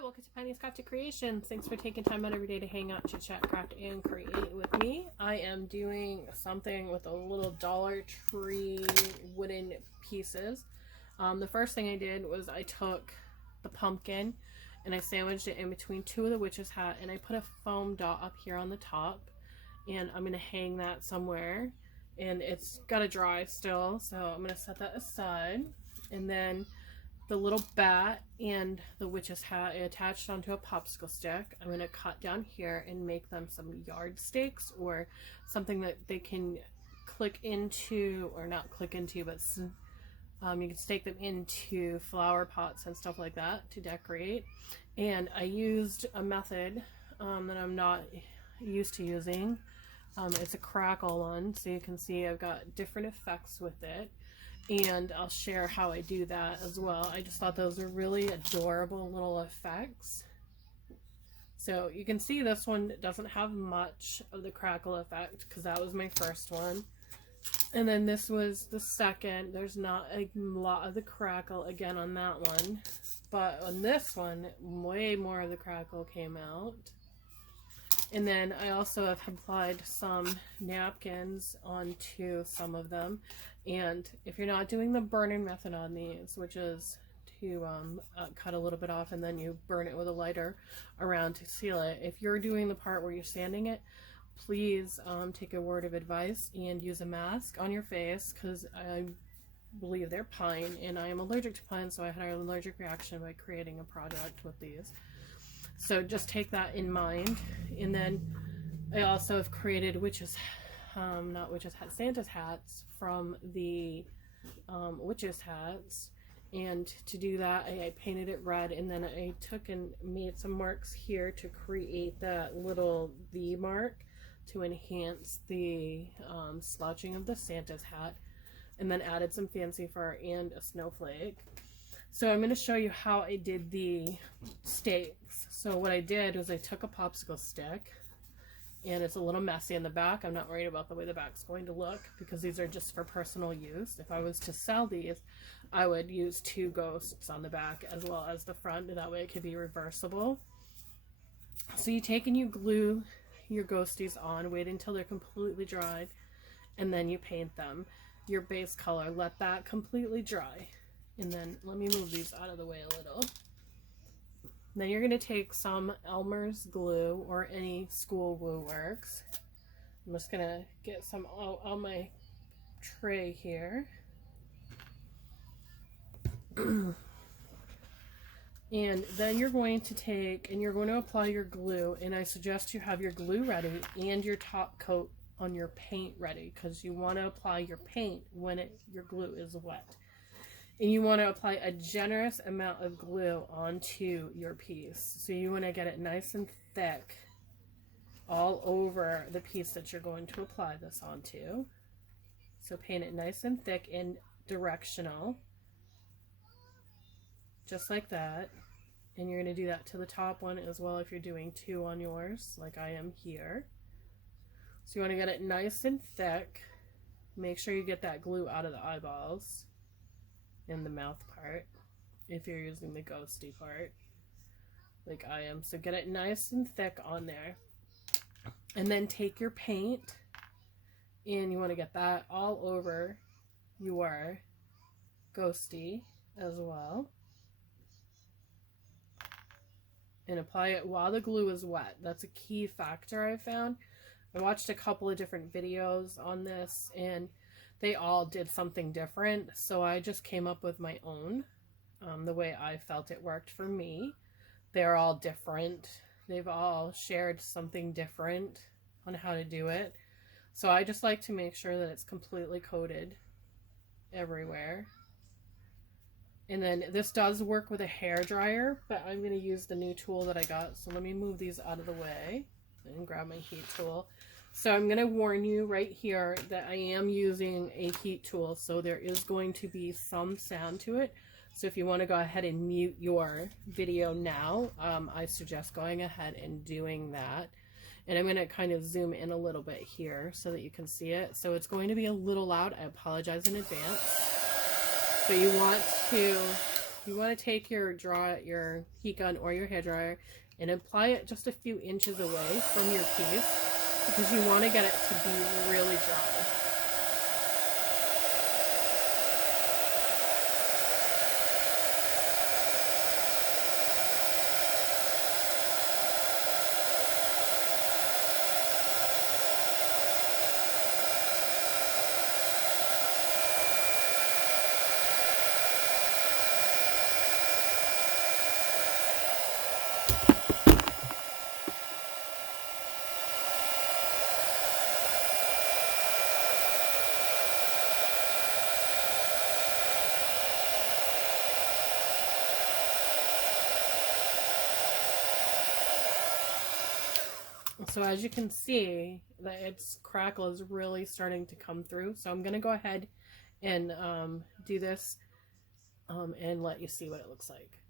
Hi, welcome to Penny's Crafted Creations. Thanks for taking time out every day to hang out, chit chat, craft, and create with me. I am doing something with a little Dollar Tree wooden pieces. The first thing I did was I took the pumpkin and I sandwiched it in between two of the witch's hat, and I put a foam dot up here on the top, and I'm going to hang that somewhere, and it's got to dry still, so I'm going to set that aside. And then the little bat and the witch's hat I attached onto a popsicle stick. I'm going to cut down here and make them some yard stakes, or something that they can click into, or not click into, but you can stake them into flower pots and stuff like that to decorate. And I used a method that I'm not used to using. It's a crackle one, so you can see I've got different effects with it. And I'll share how I do that as well. I just thought those were really adorable little effects. So you can see this one doesn't have much of the crackle effect because that was my first one. And then this was the second. There's not a lot of the crackle again on that one. But on this one, way more of the crackle came out. And then I also have applied some napkins onto some of them. And if you're not doing the burning method on these, which is to cut a little bit off and then you burn it with a lighter around to seal it, if you're doing the part where you're sanding it, please take a word of advice and use a mask on your face, because I believe they're pine and I am allergic to pine, so I had an allergic reaction by creating a project with these. So just take that in mind. And then I also have created Santa's hats from the witch's hats. And to do that, I painted it red, and then I took and made some marks here to create that little V mark to enhance the slouching of the Santa's hat, and then added some fancy fur and a snowflake. So I'm going to show you how I did the stakes. So what I did was I took a popsicle stick, and it's a little messy in the back. I'm not worried about the way the back's going to look because these are just for personal use. If I was to sell these, I would use two ghosts on the back as well as the front, and that way it could be reversible. So you take and you glue your ghosties on, wait until they're completely dried, and then you paint them your base color. Let that completely dry. And then let me move these out of the way a little. Then you're going to take some Elmer's glue, or any school glue works. I'm just going to get some on my tray here. And then you're going to take and you're going to apply your glue, and I suggest you have your glue ready and your top coat on your paint ready, because you want to apply your paint when your glue is wet. And you want to apply a generous amount of glue onto your piece. So you want to get it nice and thick all over the piece that you're going to apply this onto. So paint it nice and thick and directional, just like that. And you're going to do that to the top one as well if you're doing two on yours, like I am here. So you want to get it nice and thick. Make sure you get that glue out of the eyeballs in the mouth part if you're using the ghosty part like I am. So get it nice and thick on there, and then take your paint and you want to get that all over your ghosty as well, and apply it while the glue is wet. That's a key factor I found. I watched a couple of different videos on this and they all did something different, so I just came up with my own, the way I felt it worked for me. They're all different. They've all shared something different on how to do it. So I just like to make sure that it's completely coated everywhere. And then this does work with a hair dryer, but I'm going to use the new tool that I got. So let me move these out of the way and grab my heat tool. So I'm going to warn you right here that I am using a heat tool, so there is going to be some sound to it. So if you want to go ahead and mute your video now, I suggest going ahead and doing that. And I'm going to kind of zoom in a little bit here so that you can see it. So it's going to be a little loud. I apologize in advance. But you you want to take your heat gun or your hairdryer and apply it just a few inches away from your piece, because you want to get it to be really dry. So as you can see, that its crackle is really starting to come through. So I'm going to go ahead and do this and let you see what it looks like.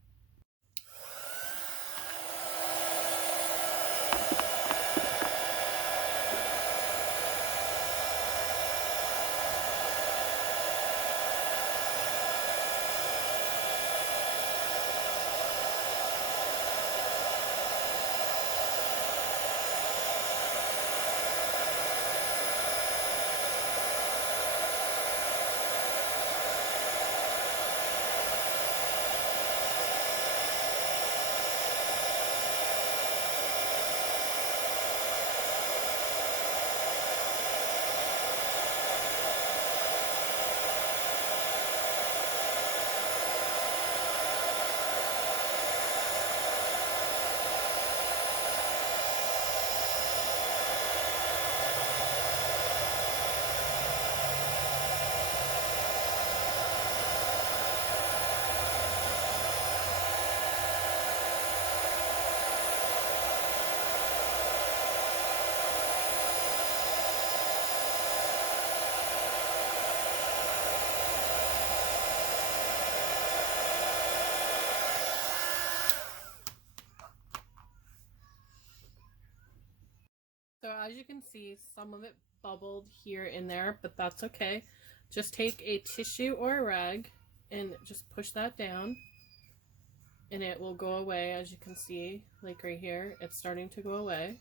So as you can see, some of it bubbled here and there, but that's okay. Just take a tissue or a rag and just push that down and it will go away. As you can see, like right here, it's starting to go away.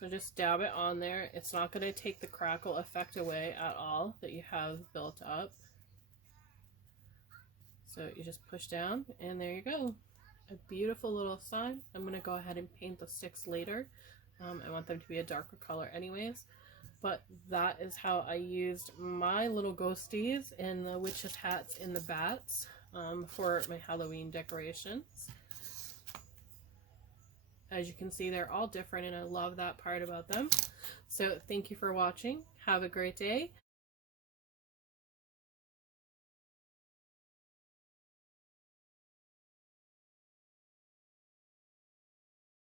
So just dab it on there. It's not going to take the crackle effect away at all that you have built up. So you just push down and there you go. A beautiful little sign. I'm going to go ahead and paint the sticks later. I want them to be a darker color anyways. But that is how I used my little ghosties and the witches' hats and the bats for my Halloween decorations. As you can see, they're all different and I love that part about them. So thank you for watching. Have a great day.